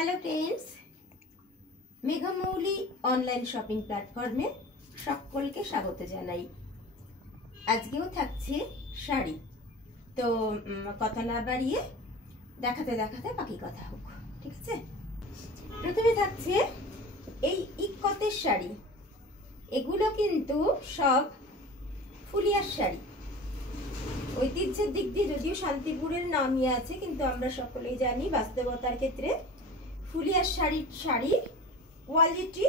Hello friends, মেঘামৌলি online shopping প্ল্যাটফর্মে সকলকে স্বাগত জানাই। আজকেও থাকছে শাড়ি। তো কথা না বাড়িয়ে দেখাতে দেখাতে বাকি কথা হোক, ঠিক আছে? প্রথমে থাকছে এই ইক্কতের শাড়ি। এগুলো কিন্তু সব ফুলিয়ার শাড়ি। ঐতিহ্যের দিক দিয়ে যদিও শান্তিপুরের নামই আছে, কিন্তু আমরা সকলেই জানি বাস্তবতার ক্ষেত্রে ফুলিয়ার শাড়ির কোয়ালিটি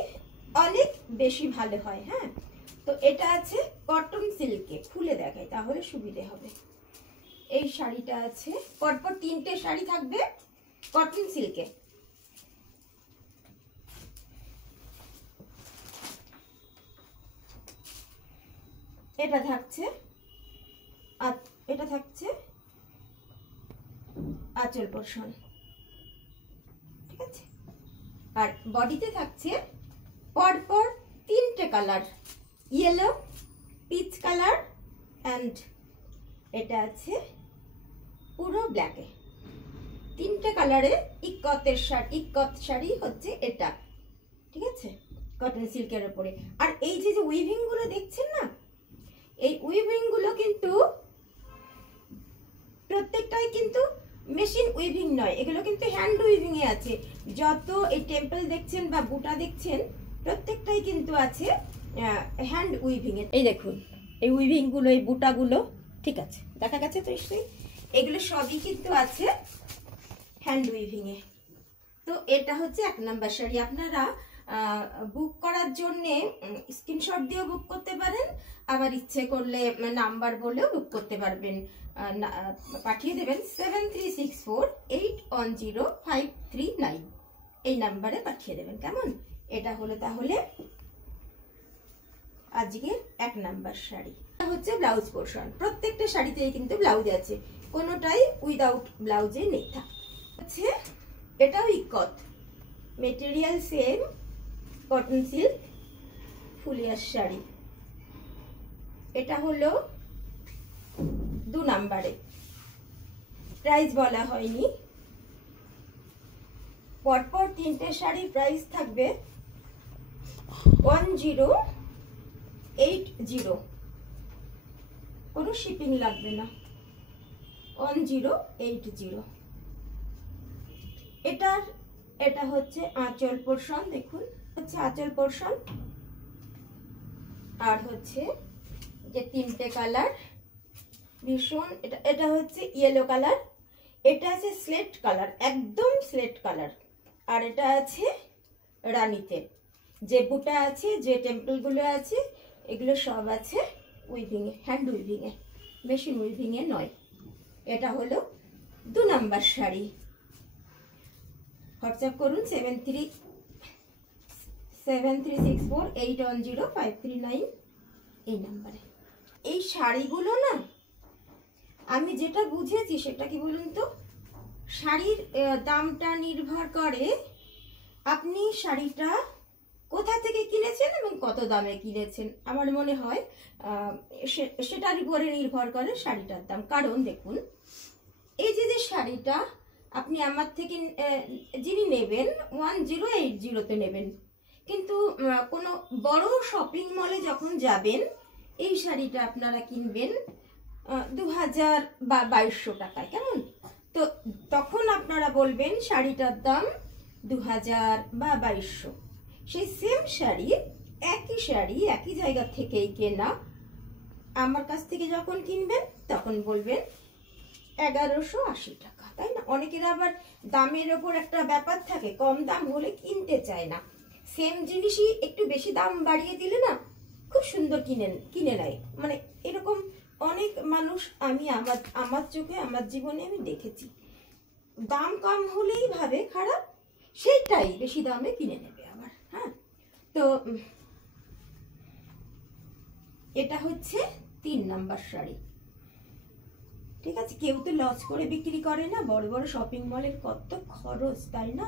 অনেক বেশি ভালো হয়। হ্যাঁ, তো এটা আছে কটন সিল্কে। খুলে দেখাই তাহলে সুবিধে হবে। এই শাড়িটা আছে, পরপর তিনটে শাড়ি থাকবে কটন সিল্কে। এটা থাকছে আঁচল পোর্শন, ঠিক আছে? আর বডিতে থাকছে পরপর তিনটে colour, yellow, peach colour and এটা আছে পুরো ব্ল্যাকে। তিনটে কালারে ইক্কত শাড়ি হচ্ছে এটা, ঠিক আছে? কটন সিল্কের উপরে। আর এই যে উইভিং গুলো দেখছেন না, এই উইভিং গুলো কিন্তু প্রত্যেকটাই কিন্তু মেশিন উইভিং নয়, এগুলো কিন্তু হ্যান্ড উইভিং এ আছে। যত এই টেম্পল দেখছেন বা বুটা দেখছেন, প্রত্যেকটাই কিন্তু আছে হ্যান্ড উইভিং এ। এই দেখুন এই উইভিং গুলো, এই বুটা গুলো, ঠিক আছে? দেখা গেছে তো নিশ্চয়ই? এগুলো সবই কিন্তু আছে হ্যান্ড উইভিং এ। তো এটা হচ্ছে 1 নাম্বার শাড়ি। আপনারা বুক করার জন্য স্ক্রিনশট দিয়েও বুক করতে পারেন, আবার ইচ্ছে করলে নাম্বার বলেও বুক করতে পারবেন। পাঠিয়ে দেবেন 7364810539 এই নাম্বারে পাঠিয়ে দেবেন। কেমন? এটা হলো তাহলে আজকের 1 নাম্বার শাড়ি। এটা হচ্ছে ব্লাউজ পোর্শন। প্রত্যেকটা শাড়িতেই কিন্তু ব্লাউজ আছে, কোনোটাই উইদাউট ব্লাউজে নেই। হচ্ছে এটাও ikat, material same, cotton silk, ফুলিয়ার শাড়ি। এটা হলো 2 নাম্বারে, প্রাইস বলা হয়নি। পরপর তিনটে শাড়ির প্রাইস থাকবে 1080, কোনো শিপিং লাগবে না, 1080। এটা হচ্ছে আঁচল পোর্শন। দেখুন, হচ্ছে আঁচল পোর্শন। আর হচ্ছে যে তিনটে কালার ভীষণ, এটা হচ্ছে ইয়েলো কালার, এটা আছে স্লেট কালার, একদম স্লেট কালার। আর এটা আছে রানীতে। যে বুটা আছে, যে টেম্পল গুলো আছে, এগুলো সব আছে উইভিং এ, হ্যান্ড উইভিং এ, মেশিন উইভিং এ নয়। এটা হলো 2 নাম্বার শাড়ি। হোয়াটসঅ্যাপ করুন 7364810539 এই নাম্বারে। এই শাড়িগুলো না, আমি যেটা বুঝেছি সেটা কি বলুন তো, শাড়ির দামটা নির্ভর করে আপনি শাড়িটা কোথা থেকে কিনেছেন এবং কত দামে কিনেছেন। আমার মনে হয় সেটার উপরে নির্ভর করে শাড়িটার দাম। কারণ দেখুন, এই যে শাড়িটা আপনি আমার থেকে যিনি নেবেন 1080-তে নেবেন, কিন্তু কোনো বড় শপিং মলে যখন যাবেন এই শাড়িটা আপনারা কিনবেন 2000 বা 2200 টাকায়। কেমন? তো তখন আপনারা বলবেন শাড়িটার দাম 2000 বা 2200। সেই সেম শাড়ি, একই জায়গা থেকেই কেনা, আমার কাছ থেকে যখন কিনবেন তখন বলবেন 1180 টাকা, তাই না? অনেকের আবার দামের ওপর একটা ব্যাপার থাকে, কম দাম হলে কিনতে চায় না। সেম জিনিসই একটু বেশি দাম বাড়িয়ে দিলে না খুব সুন্দর কিনে নেয়। মানে এরকম অনেক মানুষ আমি আমার চোখে, আমার জীবনে আমি দেখেছি। দাম কম হলেই ভাবে খারাপ, সেইটাই বেশি দামে কিনে নেবে আবার। হ্যাঁ, তো এটা হচ্ছে 3 নাম্বার শাড়ি, ঠিক আছে? কেউ তো লস করে বিক্রি করে না। বড় বড় শপিং মলের কত খরচ, তাই না?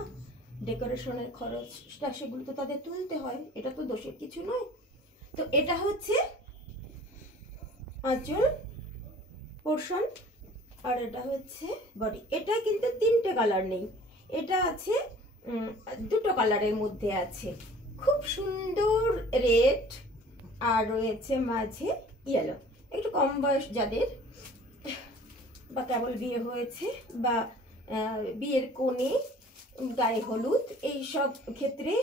ডেকোরেশনের খরচটা, সেগুলো তো তাদের তুলতে হয়, এটা তো দোষের কিছু নয়। তো এটা হচ্ছে আঁচল পোর্শন, আর এটা হচ্ছে বডি। এটা কিন্তু তিনটে কালার নেই, এটা আছে দুটো কালারের মধ্যে আছে, খুব সুন্দর রেড, আর রয়েছে মাঝে ইয়েলো। একটু কম বয়স যাদের, বা কেবল বিয়ে হয়েছে, বা বিয়ের কোণে, গায়ে হলুদ, এই সব ক্ষেত্রে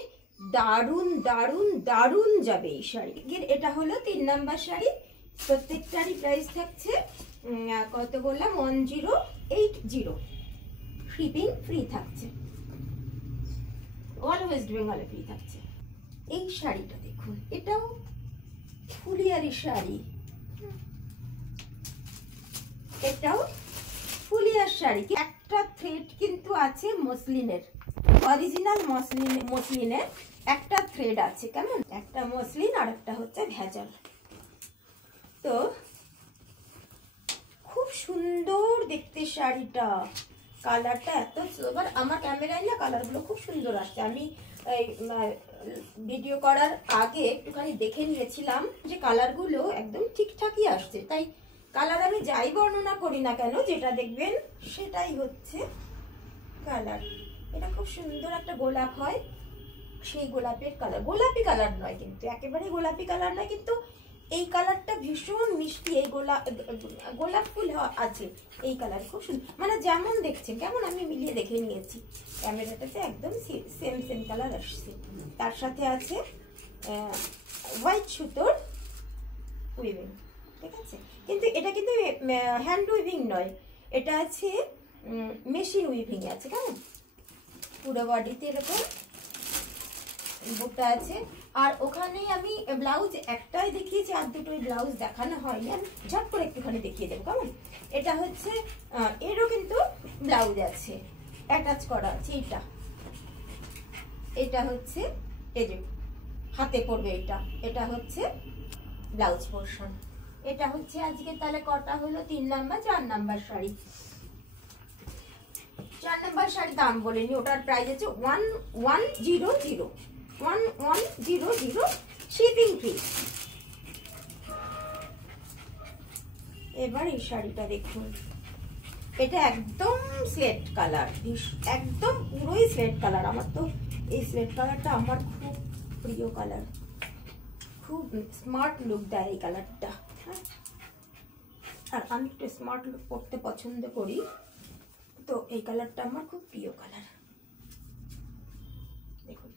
দারুণ দারুণ দারুণ যাবে এই শাড়ি। এটা হলো 3 নাম্বার শাড়ি। প্রত্যেকটারই প্রাইস থাকছে কত বললাম, 1080। শিপিং ফ্রি থাকছে, অল ওয়েস্ট বেঙ্গলে ফ্রি থাকছে। এই শাড়িটা দেখুন, এটাও ফুলিয়ারি শাড়ি, এটাও ফুলিয়ার শাড়ি। একটা থ্রেড কিন্তু আছে মসলিনের, অরিজিনাল মসলিনের একটা থ্রেড আছে, কেমন, একটা মসলিন আর একটা হচ্ছে ভেজাল। তো খুব সুন্দর দেখতে শাড়িটা, কালারটা এত সোবার। আমার ক্যামেরায় না কালারগুলো খুব সুন্দর আসছে। আমি ভিডিও করার আগে একটুখানি দেখে নিয়েছিলাম যে কালারগুলো একদম ঠিকঠাকই আসছে, তাই কালার আমি যাই বর্ণনা করি না কেন, যেটা দেখবেন সেটাই হচ্ছে কালার। এটা খুব সুন্দর একটা গোলাপ হয়, সেই গোলাপের কালার, গোলাপি কালার নয় কিন্তু, একেবারে গোলাপি কালার নয়, কিন্তু এই কালারটা ভীষণ মিষ্টি। এই গোলাপ ফুল আছে এই কালার, খুব সুন্দর, মানে যেমন দেখছেন কেমন, আমি মিলিয়ে দেখে নিয়েছি ক্যামেরাটাতে, একদম সেম সেম কালার আসছে। তার সাথে আছে হোয়াইট সুতোর উইভিং, ঠিক আছে, কিন্তু এটা কিন্তু হ্যান্ড উইভিং নয়, এটা আছে মেশিন উইভিং আছে, কেমন, পুরো বডিতে এরকম বুকটা আছে। আর ওখানে আমি ব্লাউজ একটাই দেখিয়েছি, আর দুটোই ব্লাউজ দেখানো হয়নি, আমি ঝট করে একটুখানি দেখিয়ে দেবো, কেমন। এটা হচ্ছে এরও কিন্তু ব্লাউজ আছে, অ্যাটাচ করা আছে। এটা হচ্ছে এই যে হাতে পড়বে, এটা হচ্ছে ব্লাউজ পোর্শন। এটা হচ্ছে আজকে তাহলে কটা হলো, 3 number. 4 number sari, 4 number sari দাম বলিনি, ওটার প্রাইস আছে 1100 শিপিং ফ্রি। এবার এই শাড়িটা দেখুন, এটা একদম স্লেট কালার, একদম পুরোই স্লেট কালার। আমার তো এই স্লেট কালারটা আমার খুব প্রিয় কালার, খুব স্মার্ট লুক দেয় এই কালারটা। হ্যাঁ, আর আমি একটু স্মার্ট লুক পরতে পছন্দ করি, তো এই কালারটা আমার খুব প্রিয় কালার। দেখুন,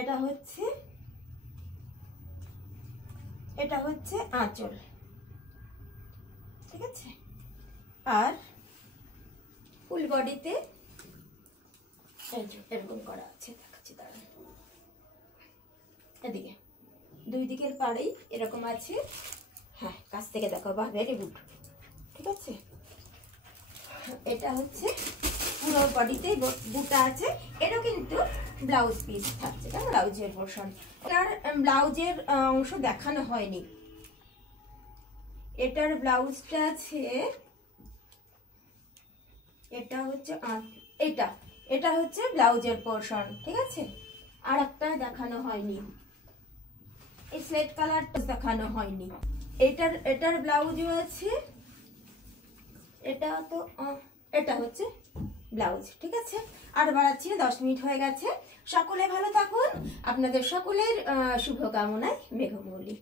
এটা হচ্ছে আঁচল, ঠিক আছে, আর ফুল বডিতে এরকম করা আছে, দেখাচ্ছি দাঁড়ান। এদিকে দুই দিকের পাড়েই এরকম আছে, হ্যাঁ কাছ থেকে দেখো, বাহ ভেরি গুড, ঠিক আছে। এটা হচ্ছে পুরো বডিতে বুটা আছে, এরও কিন্তু ব্লাউজ পিস থাকছে, কেন, ব্লাউজের পোর্শন। এটার ব্লাউজের অংশ দেখানো হয়নি, এটার ব্লাউজটা আছে, এটা হচ্ছে এটা হচ্ছে ব্লাউজের পোর্শন, ঠিক আছে। আর একটা দেখানো হয়নি, এই স্লেট কালারটা দেখানো হয়নি। এটার ব্লাউজও আছে, এটা হচ্ছে ব্লাউজ, ঠিক আছে। আর বাড়াচ্ছি না, 10 মিনিট হয়ে গেছে। সকলে ভালো থাকুন, আপনাদের সকলের শুভকামনায় মেঘমৌলি।